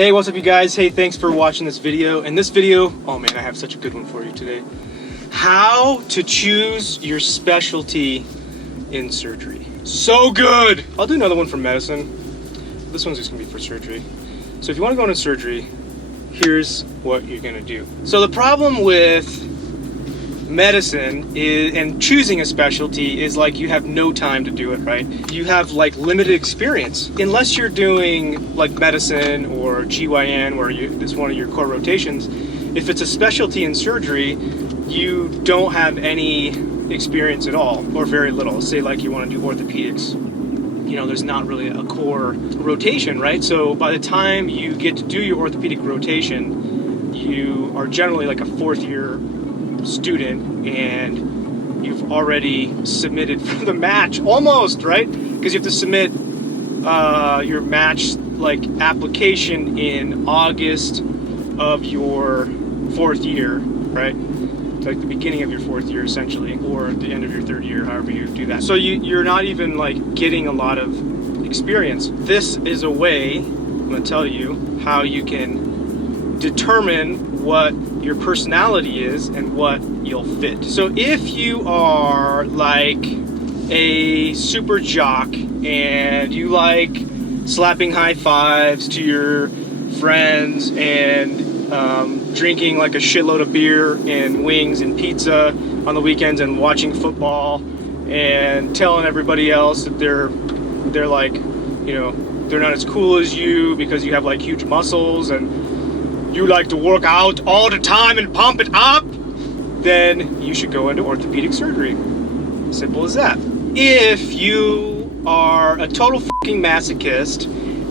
Hey, what's up you guys? Hey, thanks for watching this video. In this video, oh man, I have such a good one for you today. How to choose your specialty in surgery. So good! I'll do another one for medicine. This one's just gonna be for surgery. So if you wanna go into surgery, here's what you're gonna do. So the problem with medicine is, and choosing a specialty, is like you have no time to do it, right? You have like limited experience. Unless you're doing like medicine or GYN, where it's one of your core rotations, if it's a specialty in surgery, you don't have any experience at all, or very little. Say like you want to do orthopedics. You know, there's not really a core rotation, right? So by the time you get to do your orthopedic rotation, you are generally like a fourth year student and you've already submitted for the match, almost, right? Because you have to submit your match like application in August of your fourth year, right? Like the beginning of your fourth year essentially, or the end of your third year, however you do that. So you're not even like getting a lot of experience. This is a way, I'm gonna tell you how you can determine what your personality is and what you'll fit. So if you are like a super jock and you like slapping high fives to your friends and drinking like a shitload of beer and wings and pizza on the weekends and watching football and telling everybody else that they're like, you know, they're not as cool as you because you have like huge muscles and you like to work out all the time and pump it up, then you should go into orthopedic surgery. Simple as that. If you are a total fucking masochist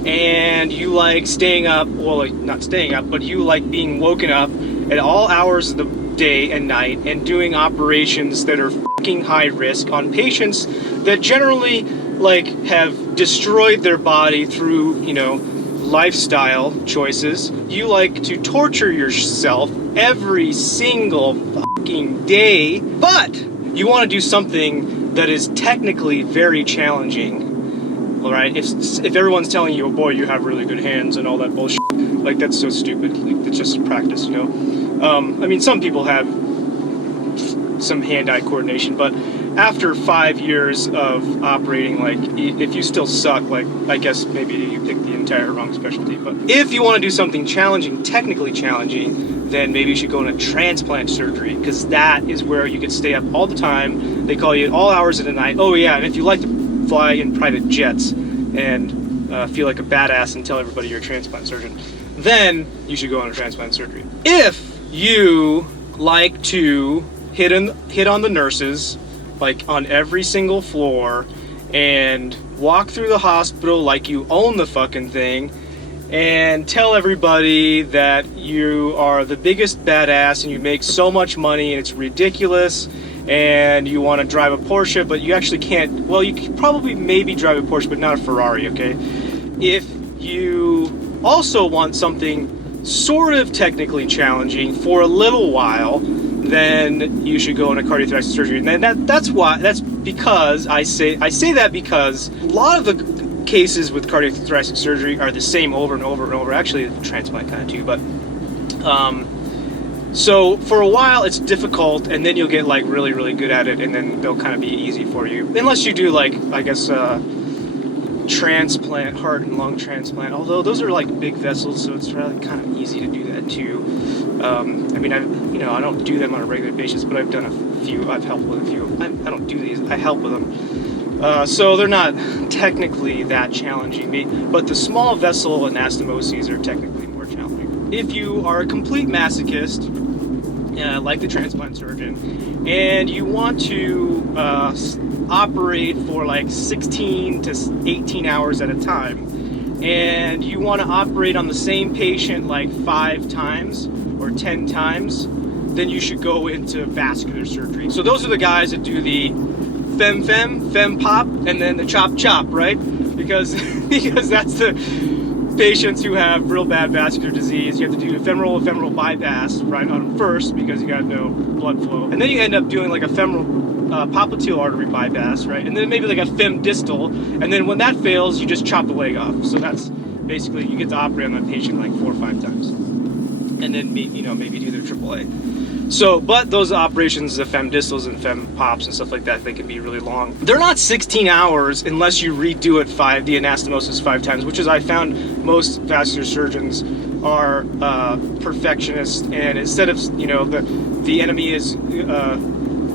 and you like staying up, well, like not staying up, but you like being woken up at all hours of the day and night and doing operations that are fucking high risk on patients that generally like have destroyed their body through, you know, lifestyle choices. You like to torture yourself every single fucking day, but you want to do something that is technically very challenging. All right, if everyone's telling you, oh boy, you have really good hands and all that bullshit, like that's so stupid. Like it's just practice, you know. I mean, some people have some hand-eye coordination, but after 5 years of operating, like if you still suck, like I guess maybe you picked the entire wrong specialty. But if you want to do something challenging, technically challenging, then maybe you should go into transplant surgery, because that is where you can stay up all the time. They call you at all hours of the night. Oh yeah, and if you like to fly in private jets and feel like a badass and tell everybody you're a transplant surgeon, then you should go into transplant surgery. If you like to hit on the nurses, like on every single floor, and walk through the hospital like you own the fucking thing, and tell everybody that you are the biggest badass and you make so much money and it's ridiculous, and you want to drive a Porsche, but you actually can't. Well, you can probably maybe drive a Porsche, but not a Ferrari, okay? If you also want something sort of technically challenging for a little while, then you should go into cardiothoracic surgery. And that's because I say that because a lot of the cases with cardiothoracic surgery are the same over and over and over. Actually, the transplant kind of too, but so for a while it's difficult, and then you'll get like really, really good at it, and then they'll kind of be easy for you. Unless you do like, I guess, transplant, heart and lung transplant, although those are like big vessels, so it's really kind of easy to do that too. I mean, I don't do them on a regular basis, but I've done a few. I've helped with a few. I don't do these. I help with them. So they're not technically that challenging. But the small vessel anastomoses are technically more challenging. If you are a complete masochist, like the transplant surgeon, and you want to operate for like 16 to 18 hours at a time, and you want to operate on the same patient like 5 times or 10 times, then you should go into vascular surgery. So those are the guys that do the fem pop and then the chop, right? Because that's the patients who have real bad vascular disease. You have to do a femoral bypass right on them first, because you got no blood flow, and then you end up doing like a femoral popliteal artery bypass, right? And then maybe like a fem distal, and then when that fails, you just chop the leg off. So that's basically you get to operate on that patient like 4 or 5 times, and then maybe do their AAA. So, but those operations, the femdistals and fempops and stuff like that, they can be really long. They're not 16 hours unless you redo it the anastomosis 5 times, which is, I found most vascular surgeons are perfectionists, and instead of the enemy is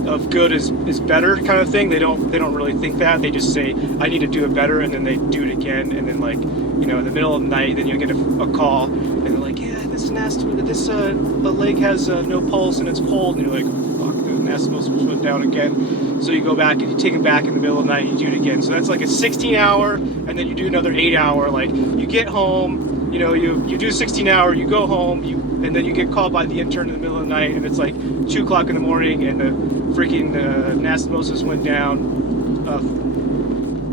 of good is better kind of thing, they don't really think that. They just say, I need to do it better, and then they do it again, and then like in the middle of the night, then you get a call, and they're like, yeah, this the leg has no pulse and it's cold, and you're like, fuck, the anastomosis went down again. So you go back and you take it back in the middle of the night, and you do it again. So that's like a 16-hour, and then you do another 8-hour. Like, you get home, you do 16-hour, you go home, and then you get called by the intern in the middle of the night, and it's like 2 o'clock in the morning, and the freaking anastomosis went down,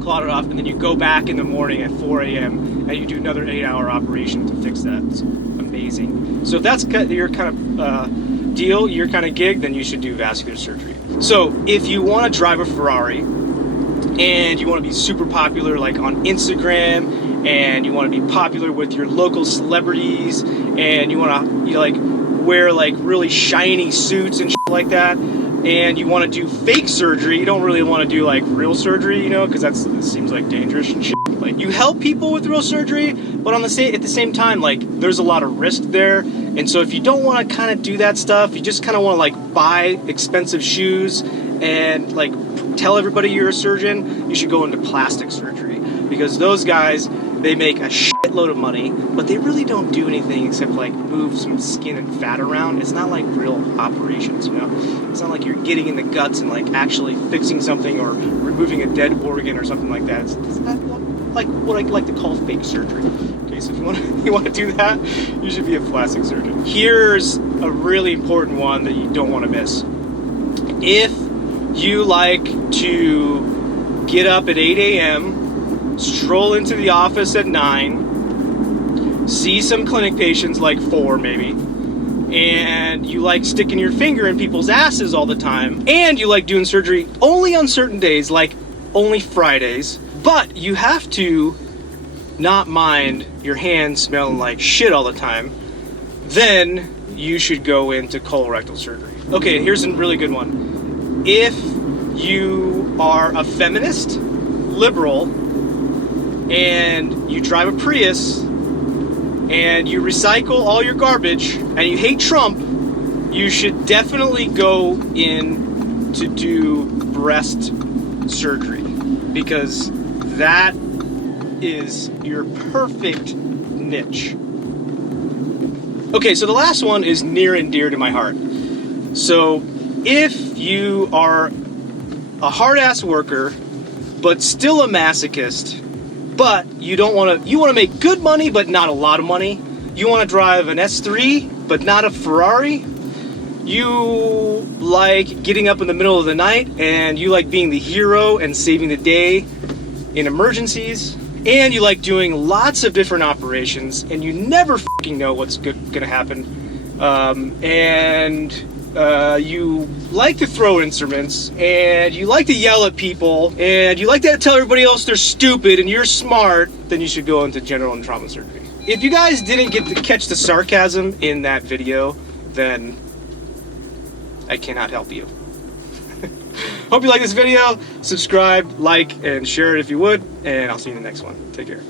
clotted off, and then you go back in the morning at 4 a.m. and you do another 8-hour operation to fix that. It's amazing. So if that's your kind of deal, your kind of gig, then you should do vascular surgery. So if you want to drive a Ferrari and you want to be super popular like on Instagram, and you want to be popular with your local celebrities, and you want to wear like really shiny suits and shit like that, and you want to do fake surgery, you don't really want to do like real surgery, because it seems like dangerous and shit. Like, you help people with real surgery, but at the same time, like, there's a lot of risk there. And so if you don't want to kind of do that stuff, you just kind of want to like buy expensive shoes and like tell everybody you're a surgeon, you should go into plastic surgery, because those guys, they make a shitload of money, but they really don't do anything except like move some skin and fat around. It's not like real operations, It's not like you're getting in the guts and like actually fixing something or removing a dead organ or something like that. It's not like what I like to call fake surgery. Okay, so if you want to do that, you should be a plastic surgeon. Here's a really important one that you don't want to miss. If you like to get up at 8 a.m., stroll into the office at 9, see some clinic patients, like 4 maybe, and you like sticking your finger in people's asses all the time, and you like doing surgery only on certain days, like only Fridays, but you have to not mind your hands smelling like shit all the time, then you should go into colorectal surgery. Okay, here's a really good one. If you are a feminist, liberal, and you drive a Prius, and you recycle all your garbage, and you hate Trump, you should definitely go in to do breast surgery, because that is your perfect niche. Okay, so the last one is near and dear to my heart. So if you are a hard-ass worker, but still a masochist, but you want to make good money, but not a lot of money. You want to drive an S3, but not a Ferrari. You like getting up in the middle of the night, and you like being the hero and saving the day in emergencies. And you like doing lots of different operations, and you never fucking know what's gonna happen. You like to throw instruments, and you like to yell at people, and you like to tell everybody else they're stupid and you're smart, then you should go into general and trauma surgery. If you guys didn't get to catch the sarcasm in that video, then I cannot help you. Hope you like this video. Subscribe, like, and share it if you would, and I'll see you in the next one. Take care.